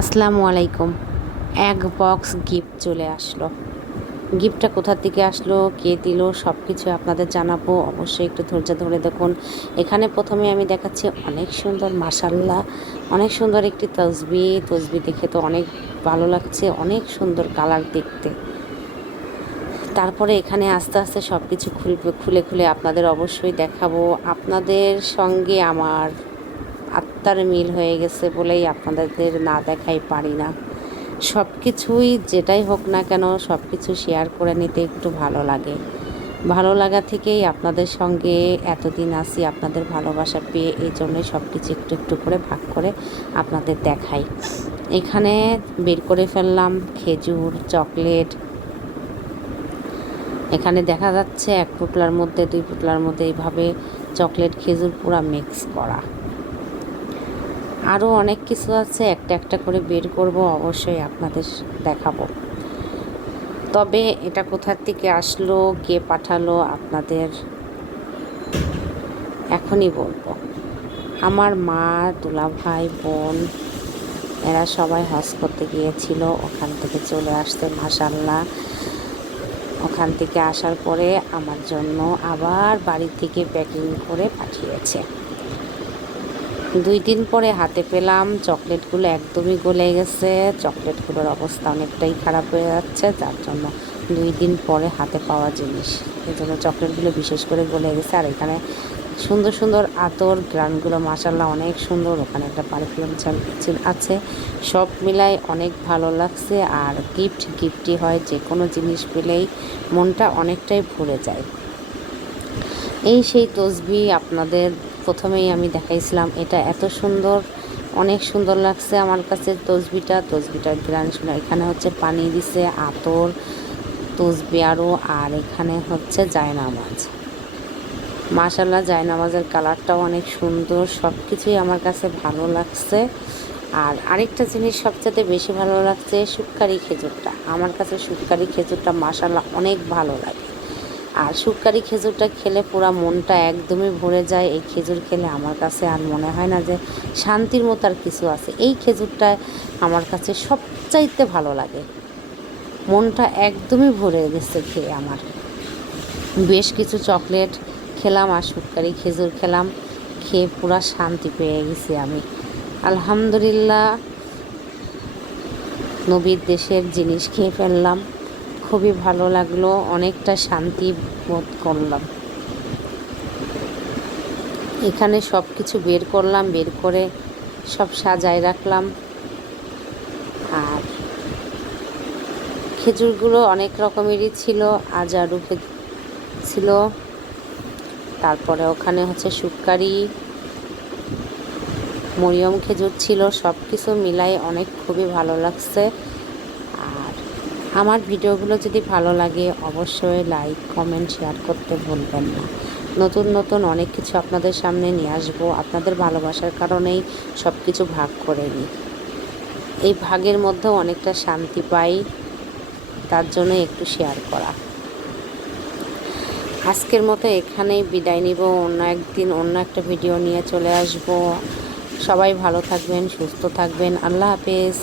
আসসালামু আলাইকুম। এক বক্স গিফট চলে আসলো। গিফটটা কোথা থেকে আসলো, কে দিল সব কিছু আপনাদের জানাব। অবশ্যই একটু ধৈর্য ধরে দেখুন। এখানে প্রথমে আমি দেখাচ্ছি অনেক সুন্দর মাসাল্লাহ অনেক সুন্দর একটি তসবি। তসবি দেখে তো অনেক ভালো লাগছে, অনেক সুন্দর কালার দেখতে। তারপরে এখানে আস্তে আস্তে সব কিছু খুলবে, খুলে খুলে আপনাদের অবশ্যই দেখাবো। আপনাদের সঙ্গে আমার আত্মার মিল হয়ে গেছে বলেই আপনাদের না দেখাই পারি না। সব কিছুই যেটাই হোক না কেন সব কিছু শেয়ার করে নিতে একটু ভালো লাগে। ভালো লাগা থেকেই আপনাদের সঙ্গে এতদিন আসি আপনাদের ভালোবাসা পেয়ে এই জন্যই সব কিছু একটু একটু করে ভাগ করে আপনাদের দেখাই। এখানে বের করে ফেললাম খেজুর, চকলেট। এখানে দেখা যাচ্ছে এক পুটলার মধ্যে, দুই পুটলার মধ্যে এইভাবে চকলেট, খেজুর পুরা মিক্স করা। আরও অনেক কিছু আছে, একটা একটা করে বের করব, অবশ্যই আপনাদের দেখাবো। তবে এটা কোথার থেকে আসলো, কে পাঠালো, আপনাদের এখনই বলব। আমার মা দুলা ভাই বোন, এরা সবাই হজ করতে গিয়েছিল, ওখান থেকে চলে আসতে মাসাল্লাহ ওখান থেকে আসার পরে আমার জন্য আবার বাড়ি থেকে প্যাকিং করে পাঠিয়েছে। দুই দিন পরে হাতে পেলাম। চকলেটগুলো একদমই গলে গেছে। চকলেটগুলোর অবস্থা অনেকটাই খারাপ হয়ে যাচ্ছে, যার জন্য দুই দিন পরে হাতে পাওয়া জিনিস। এই জন্য চকলেটগুলো বিশেষ করে গলে গেছে। আর এখানে সুন্দর সুন্দর আতর গ্রানগুলো মাসাল্লাহ অনেক সুন্দর। ওখানে একটা পারফিউম আছে। সব মিলাই অনেক ভালো লাগছে। আর গিফট গিফটই হয় যে কোনো জিনিস পেলেই মনটা অনেকটাই ভরে যায়। এই সেই তসবি আপনাদের প্রথমেই আমি দেখাইছিলাম, এটা এত সুন্দর, অনেক সুন্দর লাগছে আমার কাছে তসবিটা, তসবিটার গ্রান শুনে। এখানে হচ্ছে পানি দিছে, আতর, তসবি আরও আর এখানে হচ্ছে জায়নামাজ। মাশাল্লাহ জায়নামাজের কালারটাও অনেক সুন্দর সব কিছুই আমার কাছে ভালো লাগছে। আর আরেকটা জিনিস সবচেয়ে বেশি ভালো লাগছে সুক্কারি খেজুরটা। আমার কাছে সুক্কারি খেজুরটা মাশাল্লাহ অনেক ভালো লাগে। আর সুকারি খেজুরটা খেলে পুরো মনটা একদমই ভরে যায়। এই খেজুর খেলে আমার কাছে আর মনে হয় না যে শান্তির মতো আর কিছু আছে। এই খেজুরটা আমার কাছে সবচাইতে ভালো লাগে। মনটা একদমই ভরে গেছে খেয়ে আমার। বেশ কিছু চকলেট খেলাম আর সুকারি খেজুর খেলাম। খেয়ে পুরা শান্তি পেয়ে গেছি আমি। আলহামদুলিল্লাহ, নবীর দেশের জিনিস খেয়ে ফেললাম। খুবই ভালো লাগল, অনেকটা শান্তি বোধ করলাম। এখানে সব কিছু বের করলাম, বের করে সব সাজায় রাখলাম। আর খেজুরগুলো অনেক রকমেরই ছিল আজারু ছিল। তারপরে ওখানে হচ্ছে সুক্কারি, মরিয়ম খেজুর ছিল সব কিছু মিলাই অনেক খুবই ভালো লাগছে। আমার ভিডিওগুলো যদি ভালো লাগে, অবশ্যই লাইক কমেন্ট শেয়ার করতে ভুলবেন না। নতুন নতুন অনেক কিছু আপনাদের সামনে নিয়ে আসব। আপনাদের ভালোবাসার কারণেই সব কিছু ভাগ করে নিই। এই ভাগের মধ্যেও অনেকটা শান্তি পাই, তার জন্য একটু শেয়ার করা। আজকের মতো এখানেই বিদায় নিব। অন্য একদিন অন্য একটা ভিডিও নিয়ে চলে আসব। সবাই ভালো থাকবেন, সুস্থ থাকবেন। আল্লাহ হাফেজ।